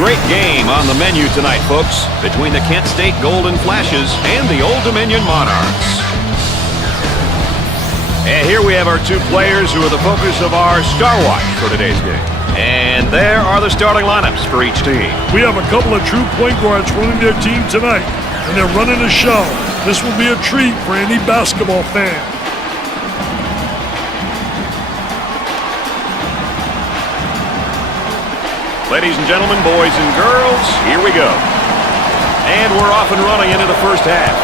great game on the menu tonight, folks, between the Kent State Golden Flashes and the Old Dominion Monarchs. And here we have our two players who are the focus of our Star Watch for today's game. And there are the starting lineups for each team. We have a couple of true point guards running their team tonight, and they're running a show. This will be a treat for any basketball fan. Ladies and gentlemen, boys and girls, here we go. And we're off and running into the first half.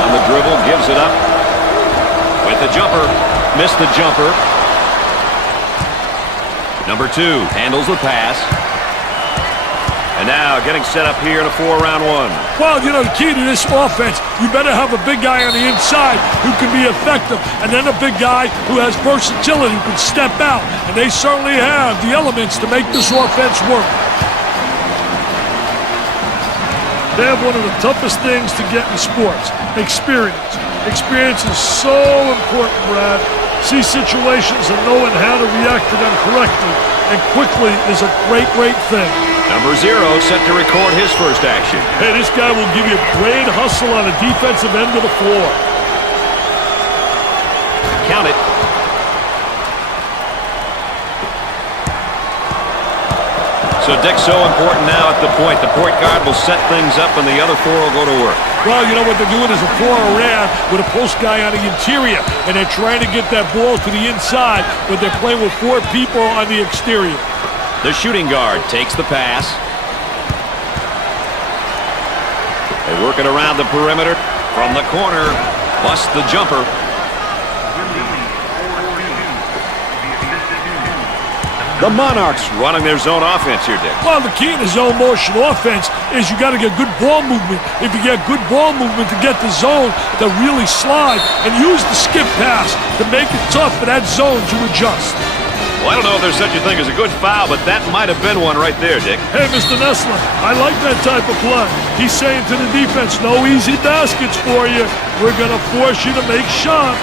On the dribble, gives it up. With the jumper, missed the jumper. Number 2 handles the pass. And now getting set up here in a 4-round one. Well, you know, the key to this offense, you better have a big guy on the inside who can be effective, and then a big guy who has versatility, who can step out. And they certainly have the elements to make this offense work. They have one of the toughest things to get in sports, experience. Experience is so important, Brad. See situations and knowing how to react to them correctly and quickly is a great, great thing. Number 0 set to record his first action. Hey, this guy will give you great hustle on the defensive end of the floor. Count it. So, Dick, so important now at the point. The point guard will set things up and the other 4 will go to work. Well, you know what they're doing is a 4 around with a post guy on the interior, and they're trying to get that ball to the inside, but they're playing with 4 people on the exterior. The shooting guard takes the pass. They work it around the perimeter. From the corner, busts the jumper. The Monarchs running their zone offense here, Dick. Well, the key to zone motion offense is you got to get good ball movement. If you get good ball movement to get the zone to really slide, and use the skip pass to make it tough for that zone to adjust. Well, I don't know if there's such a thing as a good foul, but that might have been one right there, Dick. Hey, Mr. Nessler, I like that type of play. He's saying to the defense, no easy baskets for you. We're going to force you to make shots.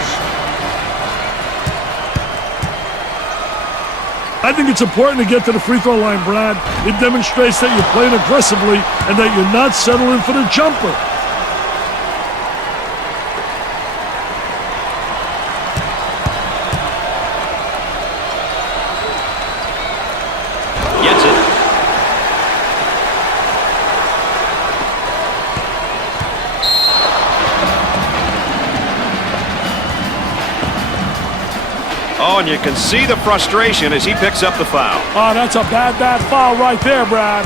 I think it's important to get to the free throw line, Brad. It demonstrates that you're playing aggressively and that you're not settling for the jumper. Gets it. Oh, and you can see the frustration as he picks up the foul. Oh, that's a bad, bad foul right there, Brad.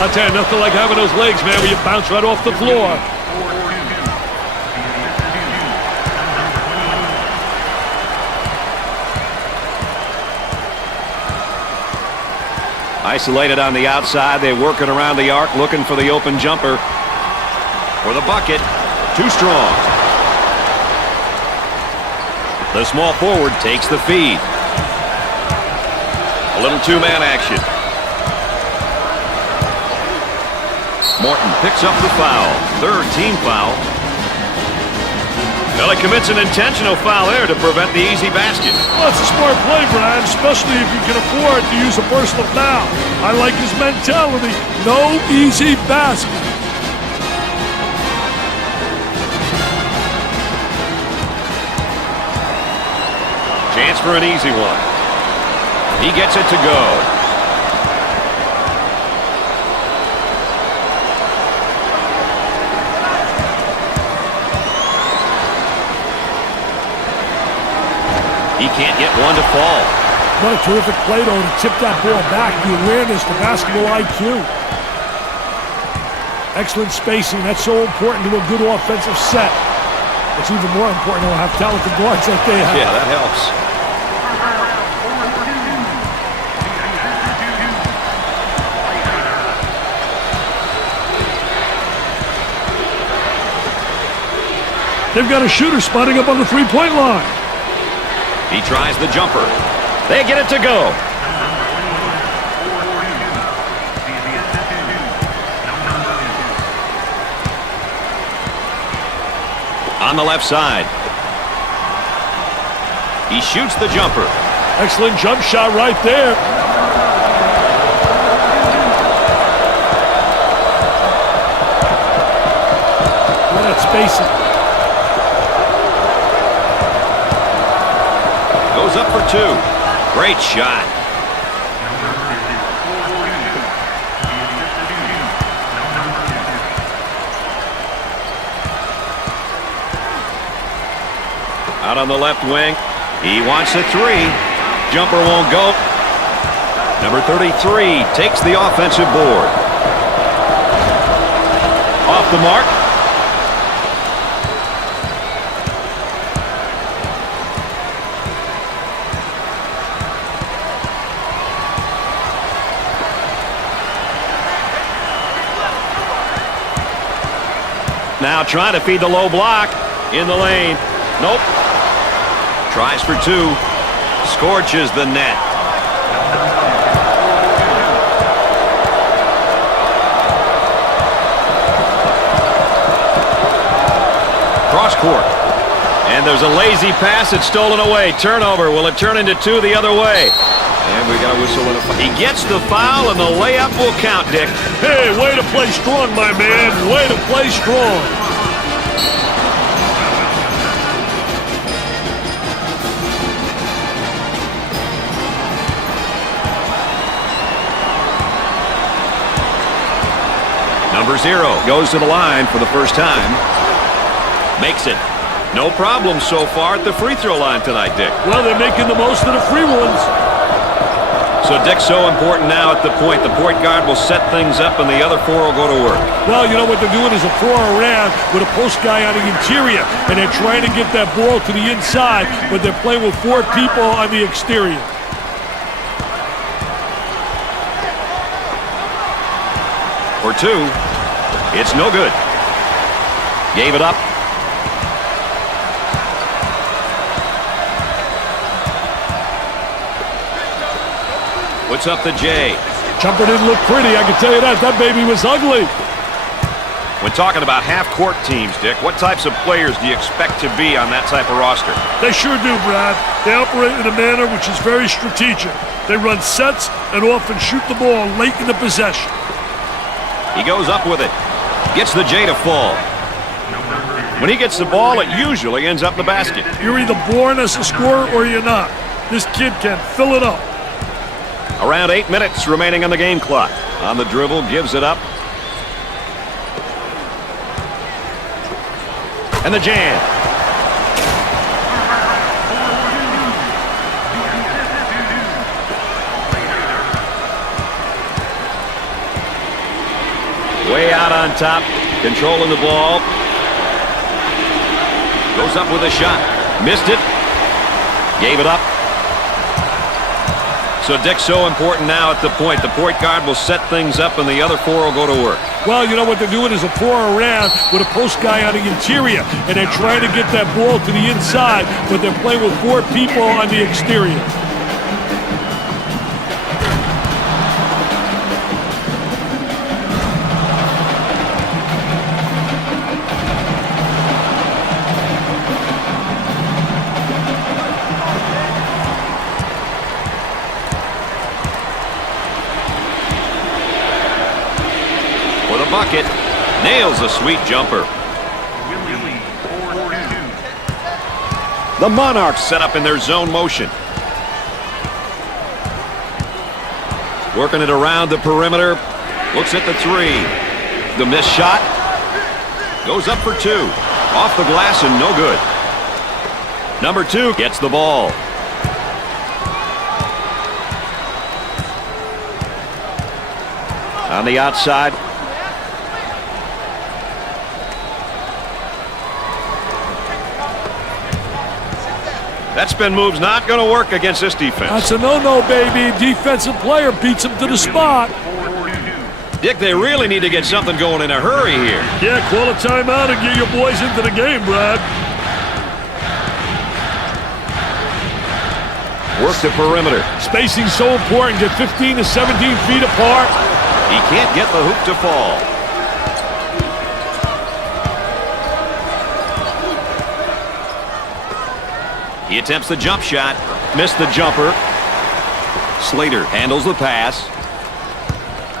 I'll tell you, nothing like having those legs, man, where you bounce right off the floor. Isolated on the outside. They're working around the arc, looking for the open jumper. For the bucket. Too strong. The small forward takes the feed. A little two-man action. Morton picks up the foul. 3rd team foul. Well, he commits an intentional foul there to prevent the easy basket. Well, it's a smart play, Brian, especially if you can afford to use a personal foul. I like his mentality. No easy basket. Chance for an easy one. He gets it to go. He can't get one to fall. What a terrific play, though, to tip that ball back. The awareness, the basketball IQ. Excellent spacing. That's so important to a good offensive set. It's even more important to have talented guards like they have. Yeah, that helps. They've got a shooter spotting up on the three-point line. He tries the jumper. They get it to go. On the left side. He shoots the jumper. Excellent jump shot right there. Look at that spacing. Goes up for two. Great shot. Out on the left wing. He wants a three. Jumper won't go. Number 33 takes the offensive board. Off the mark. Now trying to feed the low block in the lane. Nope. Tries for two. Scorches the net. Cross court. And there's a lazy pass. It's stolen away. Turnover. Will it turn into two the other way? And we got a whistle and a foul. He gets the foul, and the layup will count, Dick. Hey, way to play strong, my man. Way to play strong. Number 0 goes to the line for the first time. Makes it. No problem so far at the free throw line tonight, Dick. Well, they're making the most of the free ones. So, Dick, so important now at the point. The point guard will set things up, and the other four will go to work. Well, you know what they're doing is a 4-around with a post guy on the interior, and they're trying to get that ball to the inside, but they're playing with 4 people on the exterior. For 2. It's no good. Gave it up. Puts up the J. Jumper didn't look pretty, I can tell you that. That baby was ugly. When talking about half-court teams, Dick, what types of players do you expect to be on that type of roster? They sure do, Brad. They operate in a manner which is very strategic. They run sets and often shoot the ball late in the possession. He goes up with it. Gets the J to fall. When he gets the ball, it usually ends up in the basket. You're either born as a scorer or you're not. This kid can fill it up. Around 8 minutes remaining on the game clock. On the dribble, gives it up. And the jam. Way out on top, controlling the ball. Goes up with a shot. Missed it. Gave it up. So, Dick, so important now at the point. The point guard will set things up, and the other 4 will go to work. Well, you know what they're doing is a 4-around with a post guy on the interior, and they're trying to get that ball to the inside, but they're playing with 4 people on the exterior. Bucket. Nails a sweet jumper. The Monarchs set up in their zone motion. Working it around the perimeter. Looks at the 3. The missed shot. Goes up for 2. Off the glass and no good. Number 2 gets the ball. On the outside. That spin move's not going to work against this defense. That's a no-no, baby. Defensive player beats him to the spot. Dick, they really need to get something going in a hurry here. Yeah, call a timeout and get your boys into the game, Brad. Work the perimeter. Spacing's so important. Get 15 to 17 feet apart. He can't get the hoop to fall. He attempts the jump shot. Missed the jumper. Slater handles the pass.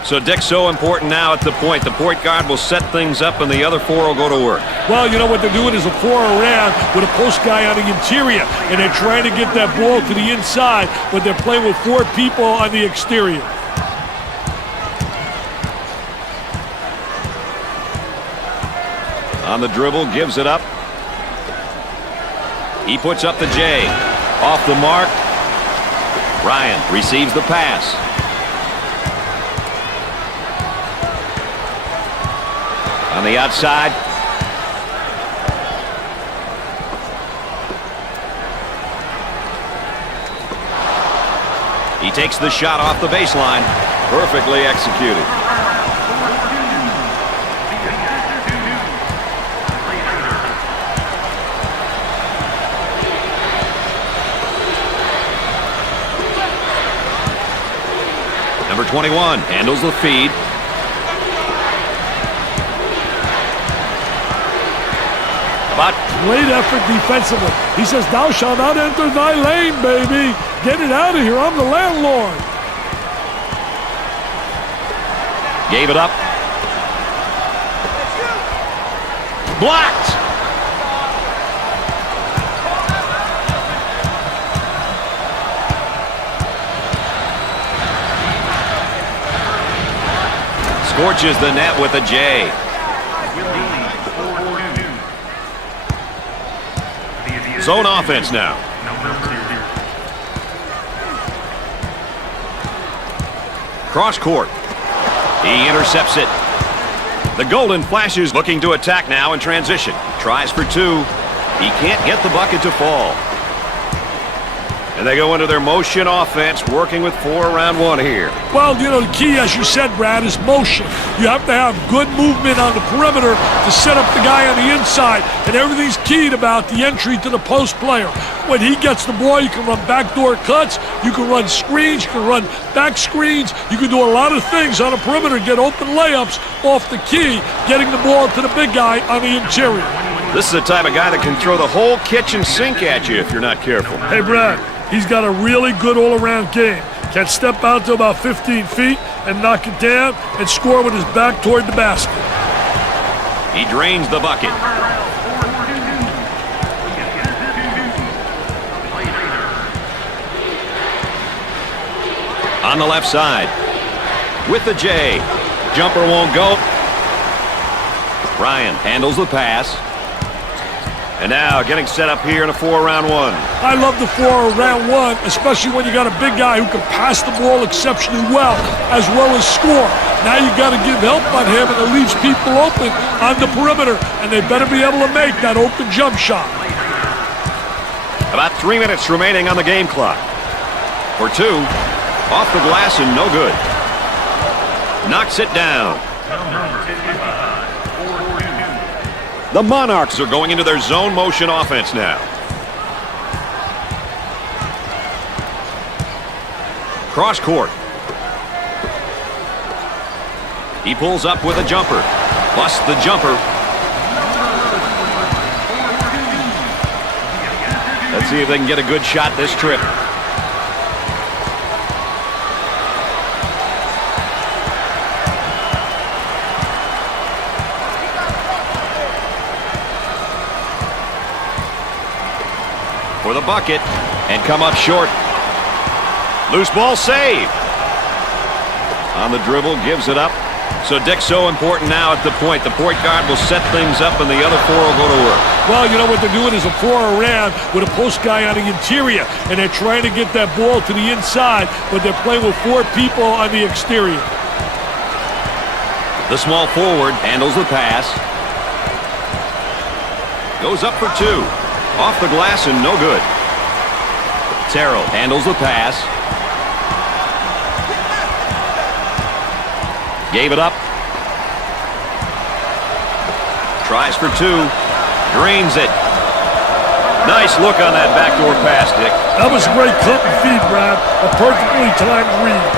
So Dick's so important now at the point. The point guard will set things up and the other four will go to work. Well, you know what they're doing is a four around with a post guy on the interior. And they're trying to get that ball to the inside, but they're playing with four people on the exterior. On the dribble, gives it up. He puts up the J. Off the mark. Ryan receives the pass. On the outside. He takes the shot off the baseline. Perfectly executed. Number 21 handles the feed. Great effort defensively. He says, "Thou shalt not enter thy lane, baby. Get it out of here. I'm the landlord." Gave it up. Blocked. Scorches the net with a J. Zone offense now. Cross court. He intercepts it. The Golden Flashes looking to attack now in transition. Tries for two. He can't get the bucket to fall. And they go into their motion offense, working with four around one here. Well, you know, the key, as you said, Brad, is motion. You have to have good movement on the perimeter to set up the guy on the inside, and everything's keyed about the entry to the post player. When he gets the ball, you can run backdoor cuts, you can run screens, you can run back screens, you can do a lot of things on the perimeter, get open layups off the key, getting the ball to the big guy on the interior. This is the type of guy that can throw the whole kitchen sink at you if you're not careful. Hey, Brad. He's got a really good all-around game. Can step out to about 15 feet and knock it down and score with his back toward the basket. He drains the bucket. On the left side. With the J. Jumper won't go. Ryan handles the pass. And now getting set up here in a four-round one. I love the four-round one, especially when you got a big guy who can pass the ball exceptionally well as score. Now you got to give help on him, and it leaves people open on the perimeter, and they better be able to make that open jump shot. About 3 minutes remaining on the game clock. For two, off the glass and no good. Knocks it down. The Monarchs are going into their zone motion offense now. Cross court. He pulls up with a jumper. Busts the jumper. Let's see if they can get a good shot this trip. For the bucket, and come up short. Loose ball save. On the dribble, gives it up. So Dick's so important now at the point. The point guard will set things up and the other four will go to work. Well, you know what they're doing is a four around with a post guy on the interior, and they're trying to get that ball to the inside, but they're playing with four people on the exterior. The small forward handles the pass. Goes up for two. Off the glass and no good. Terrell handles the pass. Gave it up. Tries for two. Drains it. Nice look on that backdoor pass, Dick. That was a great cut and feed, Brad. A perfectly timed read.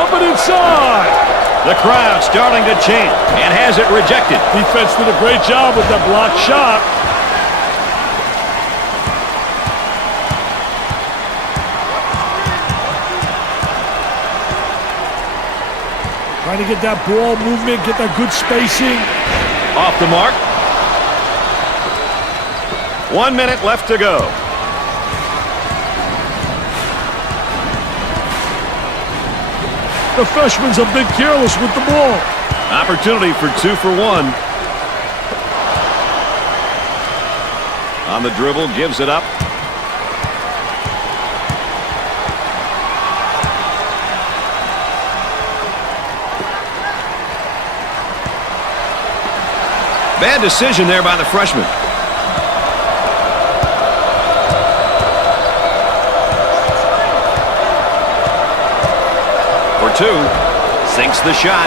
Up and inside. The crowd starting to chant and has it rejected. Defense did a great job with that blocked shot. Trying to get that ball movement, get that good spacing. Off the mark. 1 minute left to go. The freshman's a bit careless with the ball. Opportunity for 2 for 1. On the dribble, gives it up. Bad decision there by the freshman. For 2. Sinks the shot.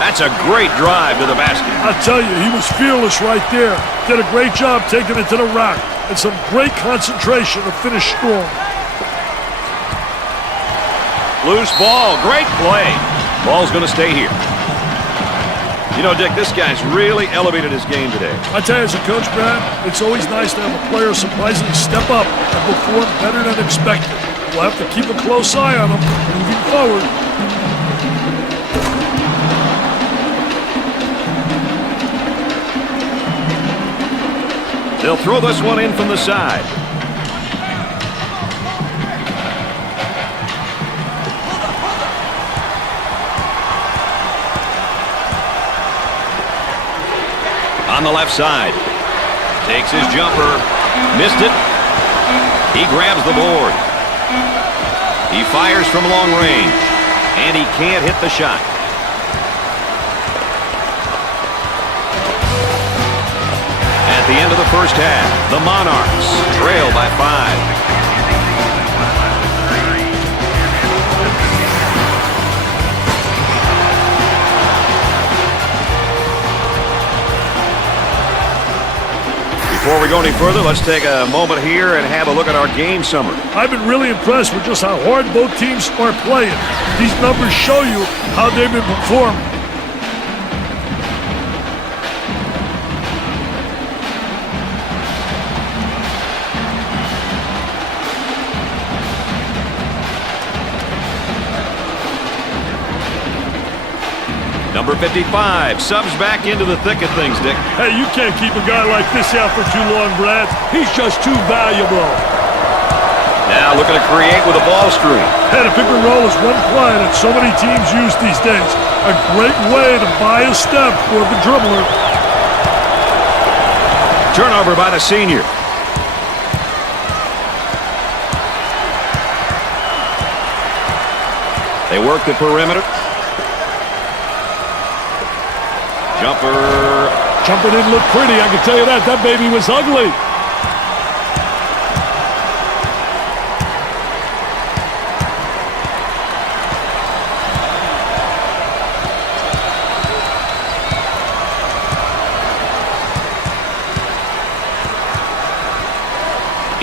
That's a great drive to the basket. I tell you, he was fearless right there. Did a great job taking it to the rack. And some great concentration to finish strong. Loose ball. Great play. Ball's going to stay here. You know, Dick, this guy's really elevated his game today. I tell you, as a coach, Brad, it's always nice to have a player surprisingly step up and perform better than expected. We'll have to keep a close eye on him moving forward. They'll throw this one in from the side. On the left side. Takes his jumper. Missed it. He grabs the board. He fires from long range. And he can't hit the shot. At the end of the first half, the Monarchs trail by 5. Before we go any further, let's take a moment here and have a look at our game summary. I've been really impressed with just how hard both teams are playing. These numbers show you how they've been performing. Number 55 subs back into the thick of things, Dick. Hey, you can't keep a guy like this out for too long, Brad. He's just too valuable. Now looking to create with a ball screen. Hey, the pick and roll is one play that so many teams use these days. A great way to buy a step for the dribbler. Turnover by the senior. They work the perimeter. Jumper didn't look pretty, I can tell you that. That baby was ugly.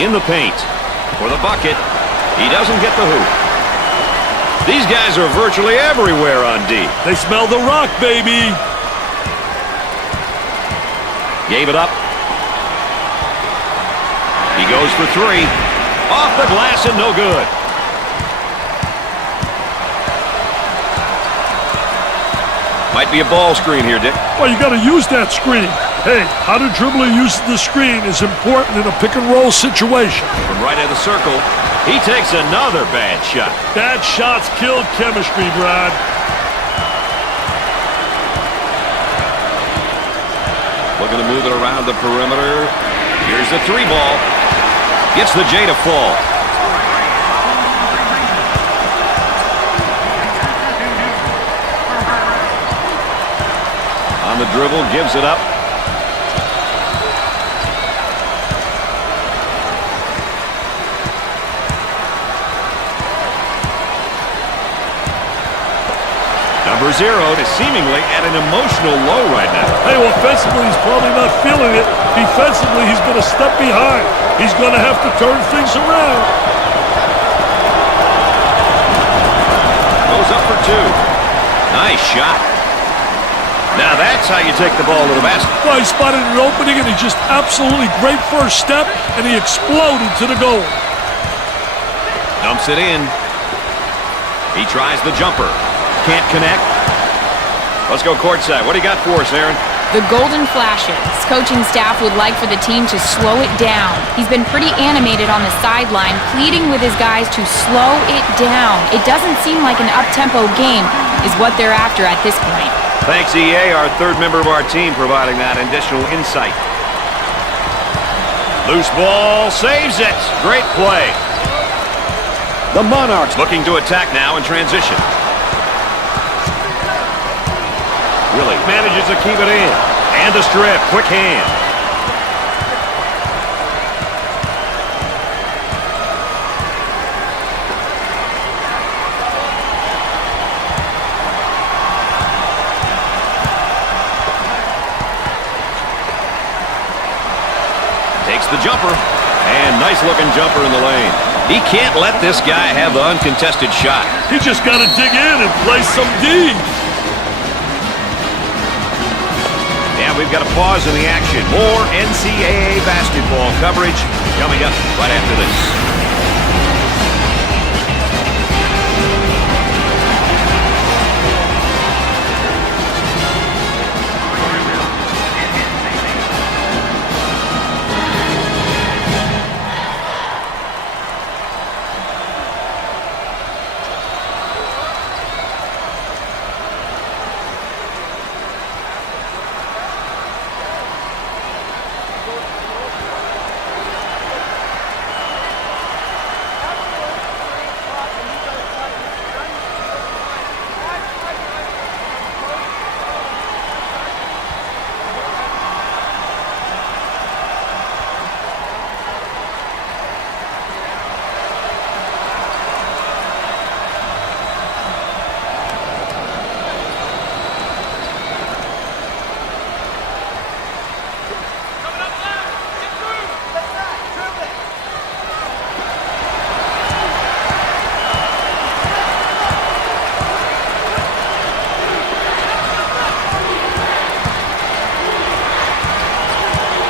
In the paint for the bucket. He doesn't get the hoop. These guys are virtually everywhere on D. They smell the rock, baby. Gave it up. He goes for 3. Off the glass and no good. Might be a ball screen here, Dick. Well, you got to use that screen. Hey, how the dribbler uses the screen is important in a pick and roll situation. From right of the circle, he takes another bad shot. Bad shots killed chemistry, Brad. Looking to move it around the perimeter. Here's the 3 ball. Gets the J to fall. On the dribble, gives it up. Number 0 is seemingly at an emotional low right now. Hey, offensively, he's probably not feeling it. Defensively, he's been a step behind. He's going to have to turn things around. Goes up for 2. Nice shot. Now that's how you take the ball to the basket. Well, he spotted an opening, and he just absolutely great first step, and he exploded to the goal. Dumps it in. He tries the jumper. Can't connect. Let's go courtside. What do you got for us, Aaron? The golden flashes. Coaching staff would like for the team to slow it down. He's been pretty animated on the sideline, pleading with his guys to slow it down. It doesn't seem like an up-tempo game is what they're after at this point. Thanks, EA, our third member of our team, providing that additional insight. Loose ball, saves it. Great play. The Monarchs looking to attack now in transition. Willie manages to keep it in. And the strip, quick hand. Takes the jumper. And nice looking jumper in the lane. He can't let this guy have the uncontested shot. He just got to dig in and play some D. Yeah, we've got a pause in the action. More NCAA basketball coverage coming up right after this.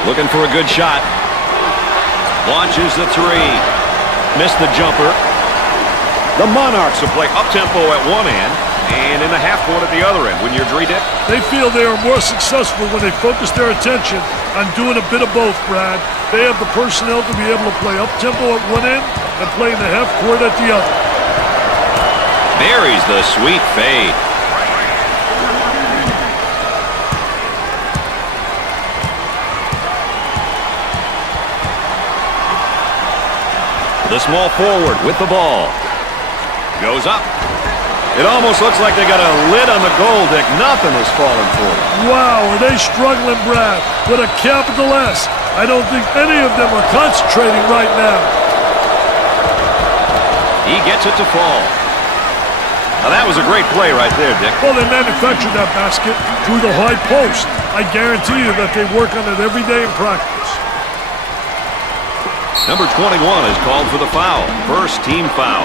Looking for a good shot. Launches the three. Missed the jumper. The Monarchs will play up-tempo at one end and in the half court at the other end. Wouldn't you agree, Dick? They feel they are more successful when they focus their attention on doing a bit of both, Brad. They have the personnel to be able to play up-tempo at one end and play in the half court at the other. Buries the sweet fade. The small forward with the ball. Goes up. It almost looks like they got a lid on the goal, Dick. Nothing is falling for them. Wow, are they struggling, Brad? With a capital S. I don't think any of them are concentrating right now. He gets it to fall. Now that was a great play right there, Dick. Well, they manufactured that basket through the high post. I guarantee you that they work on it every day in practice. Number 21 is called for the foul. First team foul.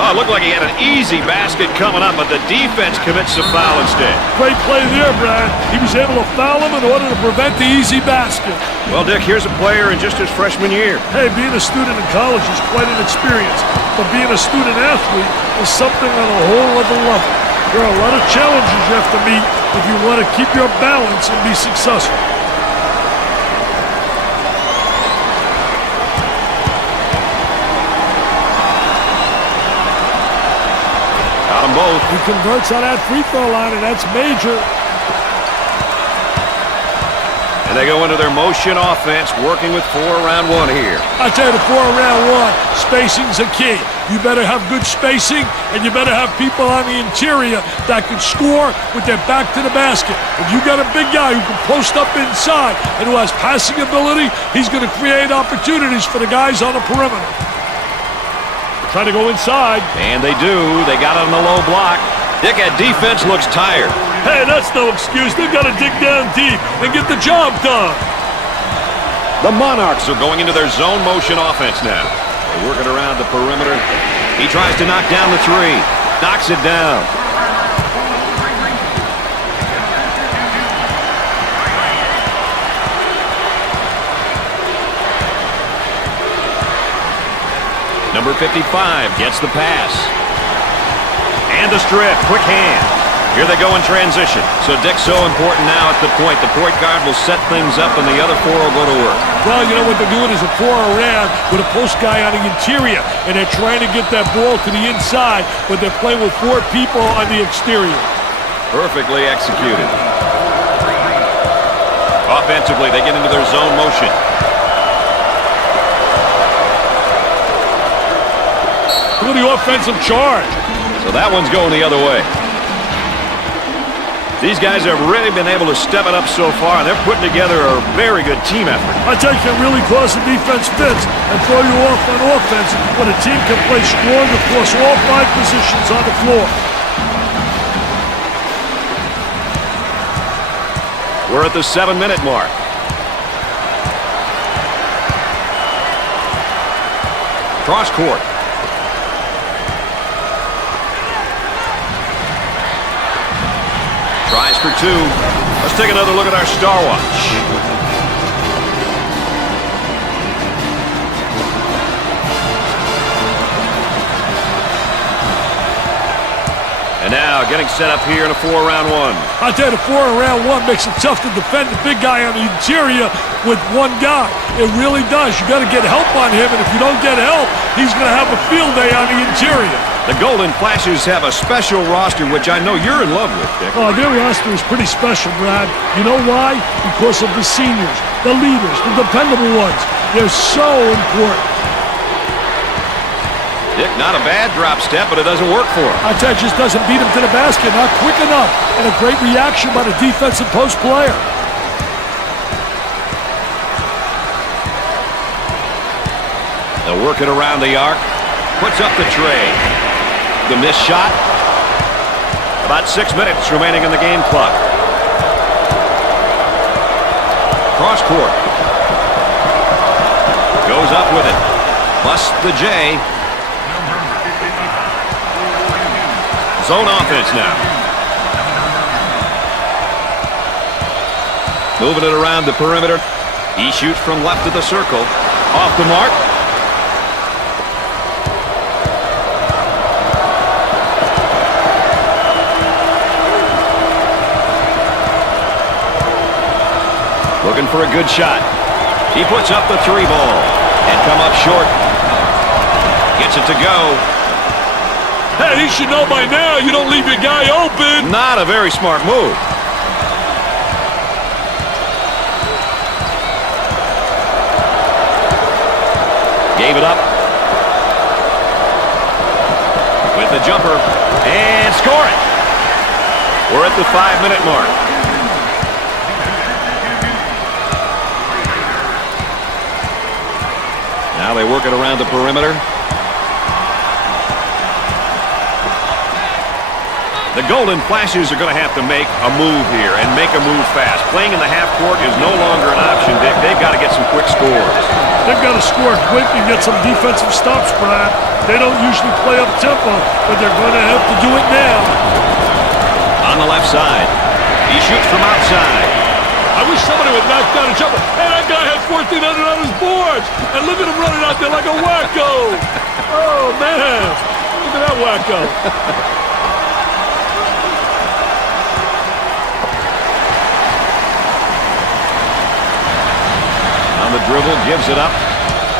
Oh, it looked like he had an easy basket coming up, but the defense commits the foul instead. Great play there, Brad. He was able to foul him in order to prevent the easy basket. Well, Dick, here's a player in just his freshman year. Hey, being a student in college is quite an experience, but being a student athlete is something on a whole other level. There are a lot of challenges you have to meet if you want to keep your balance and be successful. Both. He converts on that free throw line, and that's major. And they go into their motion offense, working with 4 around 1 here. I tell you, the 4 around 1, spacing's a key. You better have good spacing, and you better have people on the interior that can score with their back to the basket. If you got a big guy who can post up inside and who has passing ability, he's going to create opportunities for the guys on the perimeter. Trying to go inside. And they do. They got it on the low block. Dick, that defense looks tired. Hey, that's no excuse. They've got to dig down deep and get the job done. The Monarchs are going into their zone motion offense now. They're working around the perimeter. He tries to knock down the three. Knocks it down. Number 55 gets the pass. And the strip, quick hand. Here they go in transition. So Dick's so important now at the point. The point guard will set things up and the other four will go to work. Well, you know what they're doing is a 4 around with a post guy on the interior, and they're trying to get that ball to the inside, but they're playing with 4 people on the exterior. Perfectly executed. Offensively, they get into their zone motion. Look at the offensive charge. So that one's going the other way. These guys have really been able to step it up so far, and they're putting together a very good team effort. I tell you, can really cause the defense fits and throw you off on offense when a team can play strong across all 5 positions on the floor. We're at the 7-minute mark. Cross court. Tries for 2. Let's take another look at our star watch. And now getting set up here in a 4-round 1. I tell you, the 4-round 1 makes it tough to defend the big guy on the interior with one guy. It really does. You got to get help on him, and if you don't get help, he's going to have a field day on the interior. The Golden Flashes have a special roster, which I know you're in love with, Dick. Oh, their roster is pretty special, Brad. You know why? Because of the seniors, the leaders, the dependable ones. They're so important. Dick, not a bad drop step, but it doesn't work for him. I tell you, just doesn't beat him to the basket. Not quick enough. And a great reaction by the defensive post player. They'll work it around the arc. Puts up the tray. The missed shot. About 6 minutes remaining in the game clock. Cross court. Goes up with it. Busts the J. Zone offense now. Moving it around the perimeter. He shoots from left of the circle. Off the mark. Looking for a good shot. He puts up the 3 ball and come up short. Gets it to go. Hey, he should know by now you don't leave your guy open. Not a very smart move. Gave it up. With the jumper. And score it. We're at the 5-minute mark. Now they work it around the perimeter. The Golden Flashes are going to have to make a move here and make a move fast. Playing in the half court is no longer an option, Dick. They've got to get some quick scores. They've got to score quick and get some defensive stops, Brad. They don't usually play up tempo, but they're going to have to do it now. On the left side, he shoots from outside. I wish somebody would knock down a jumper. Hey, that guy had 1,400 on his boards. And look at him running out there like a wacko. Oh, man. Look at that wacko. On the dribble, gives it up.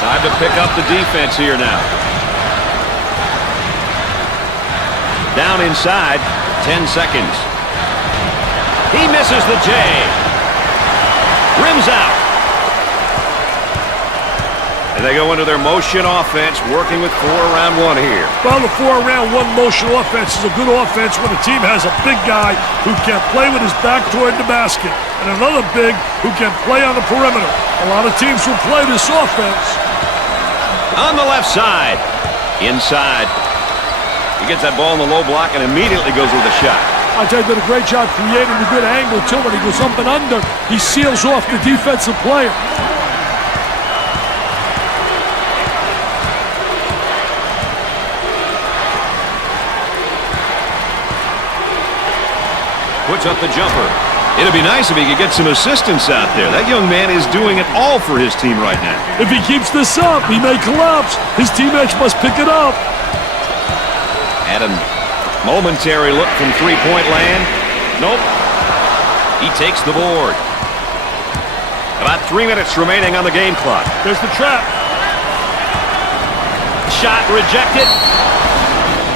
Time to pick up the defense here now. Down inside, 10 seconds. He misses the J. Rims out. And they go into their motion offense, working with 4 around 1 here. Well, the 4 around 1 motion offense is a good offense when a team has a big guy who can play with his back toward the basket and another big who can play on the perimeter. A lot of teams will play this offense. On the left side. Inside. He gets that ball in the low block and immediately goes with a shot. I tell you, did a great job creating a good angle, too. When he goes up and under, he seals off the defensive player. Puts up the jumper. It'd be nice if he could get some assistance out there. That young man is doing it all for his team right now. If he keeps this up, he may collapse. His teammates must pick it up. Had a momentary look from three-point land. Nope. He takes the board. About 3 minutes remaining on the game clock. There's the trap. Shot rejected.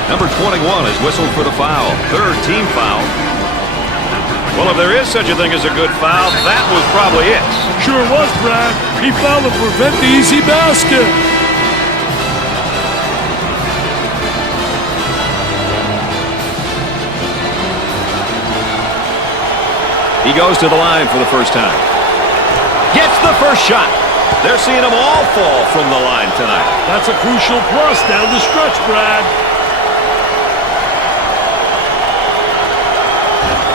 Number 21 has whistled for the foul. Third team foul. Well, if there is such a thing as a good foul, that was probably it. Sure was, Brad. He fouled to prevent the easy basket. He goes to the line for the first time. Gets the first shot. They're seeing them all fall from the line tonight. That's a crucial plus down the stretch, Brad.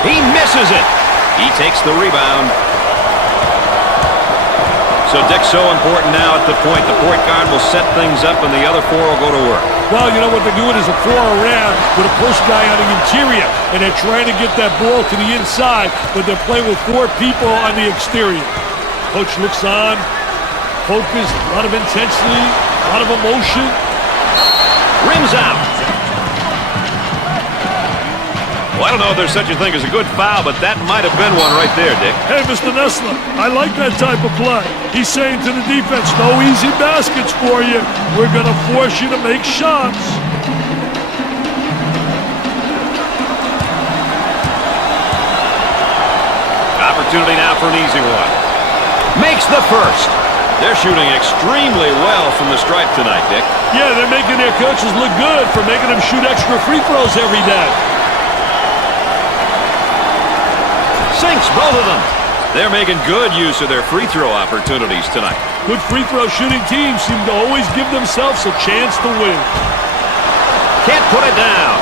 He misses it. He takes the rebound. So Dick's so important now at the point. The point guard will set things up and the other four will go to work. Well, you know what they're doing is a 4 around with a post guy on the interior, and they're trying to get that ball to the inside, but they're playing with 4 people on the exterior. Coach looks on, focused, a lot of intensity, a lot of emotion. Rims out. Well, I don't know if there's such a thing as a good foul, but that might have been one right there, Dick. Hey, Mr. Nessler, I like that type of play. He's saying to the defense, no easy baskets for you. We're going to force you to make shots. Opportunity now for an easy one. Makes the first. They're shooting extremely well from the stripe tonight, Dick. Yeah, they're making their coaches look good for making them shoot extra free throws every day. Sinks both of them. They're making good use of their free throw opportunities tonight. Good free throw shooting teams seem to always give themselves a chance to win. Can't put it down.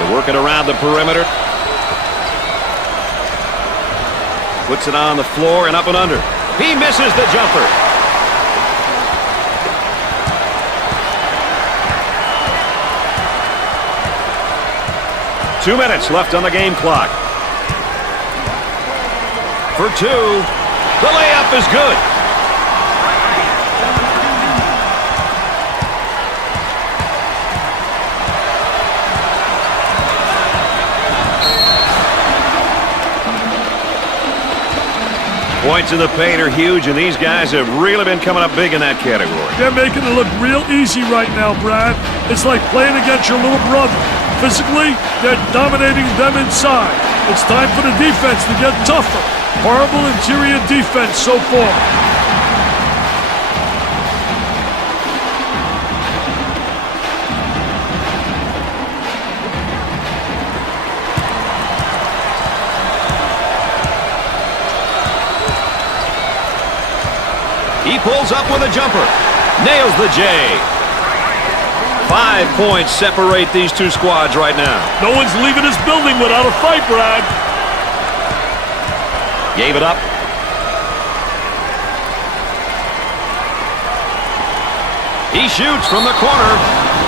They work it around the perimeter. Puts it on the floor and up and under. He misses the jumper. Two minutes left on the game clock. For two. The layup is good. Points in the paint are huge, and these guys have really been coming up big in that category. They're making it look real easy right now, Brad. It's like playing against your little brother. Physically, they're dominating them inside. It's time for the defense to get tougher. Horrible interior defense so far. He pulls up with a jumper. Nails the J. 5 points separate these two squads right now. No one's leaving this building without a fight, Brad. Gave it up. He shoots from the corner.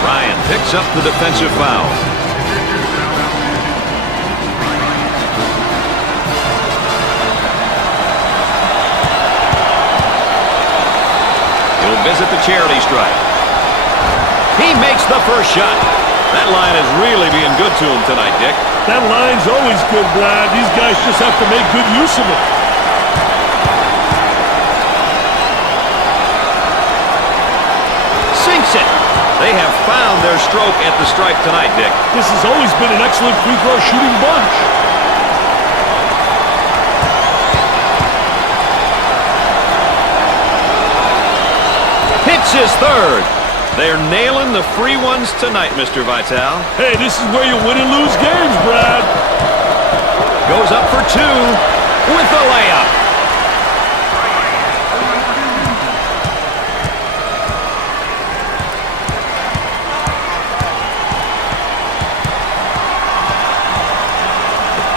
Ryan picks up the defensive foul. He'll visit the charity stripe. He makes the first shot. That line is really being good to him tonight, Dick. That line's always good, Brad. These guys just have to make good use of it. Sinks it. They have found their stroke at the stripe tonight, Dick. This has always been an excellent free throw shooting bunch. Hits his third. They're nailing the free ones tonight, Mr. Vitale. Hey, this is where you win and lose games, Brad. Goes up for two with the layup.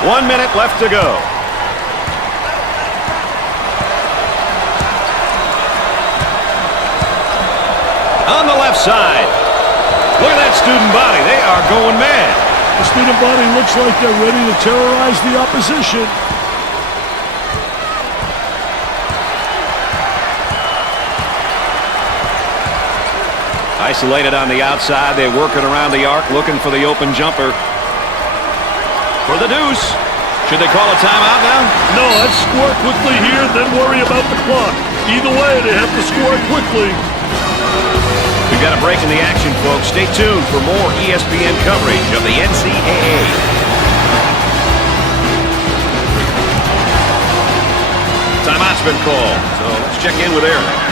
One minute left to go. On the left side. Look at that student body. They are going mad. The student body looks like they're ready to terrorize the opposition. Isolated on the outside. They're working around the arc, looking for the open jumper. For the deuce. Should they call a timeout now? No, let's score quickly here, then worry about the clock. Either way, they have to score quickly. We've got a break in the action, folks. Stay tuned for more ESPN coverage of the NCAA. Timeout's been called, so let's check in with Aaron.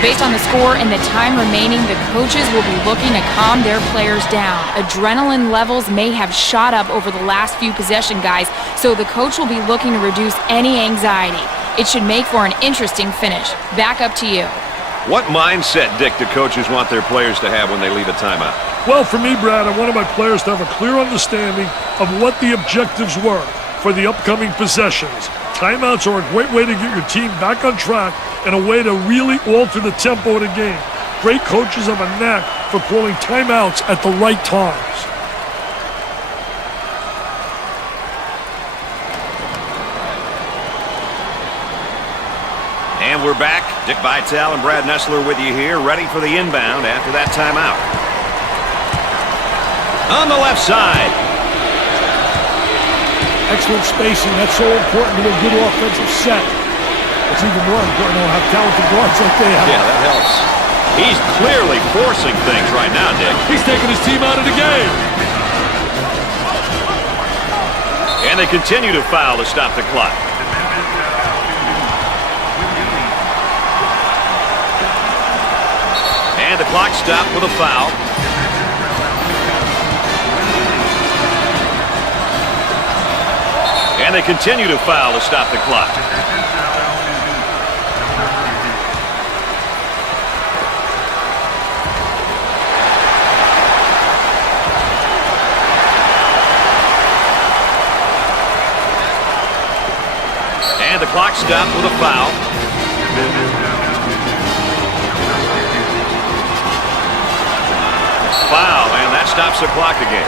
Based on the score and the time remaining, the coaches will be looking to calm their players down. Adrenaline levels may have shot up over the last few possession, guys, so the coach will be looking to reduce any anxiety. It should make for an interesting finish. Back up to you. What mindset, Dick, do coaches want their players to have when they leave a timeout? Well, for me, Brad, I wanted my players to have a clear understanding of what the objectives were for the upcoming possessions. Timeouts are a great way to get your team back on track and a way to really alter the tempo of the game. Great coaches have a knack for calling timeouts at the right times. And we're back. Dick Vitale and Brad Nessler with you here, ready for the inbound after that timeout. On the left side. Excellent spacing. That's so important to a good offensive set. It's even more important to have talented guards like they have. Yeah, that helps. He's clearly forcing things right now, Dick. He's taking his team out of the game. And they continue to foul to stop the clock. And the clock stopped with a foul. And they continue to foul to stop the clock. And the clock stopped with a foul. Foul, and that stops the clock again.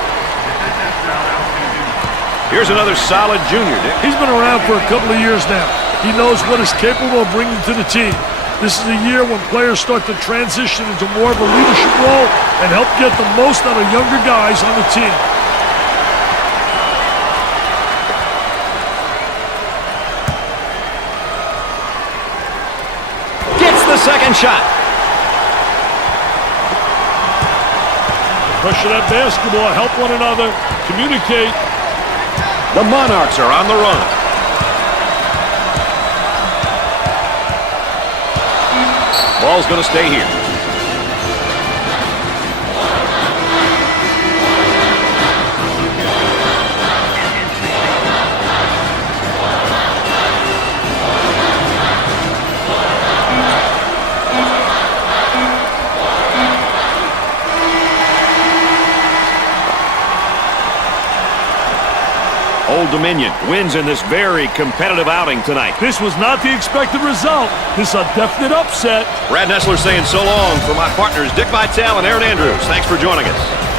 Here's another solid junior, Dick. He's been around for a couple of years now. He knows what he's capable of bringing to the team. This is a year when players start to transition into more of a leadership role and help get the most out of younger guys on the team. Gets the second shot. Pressure that basketball, help one another, communicate. The Monarchs are on the run. Ball's going to stay here. Old Dominion wins in this very competitive outing tonight. This was not the expected result. This is a definite upset. Brad Nessler saying so long for my partners Dick Vitale and Aaron Andrews. Thanks for joining us.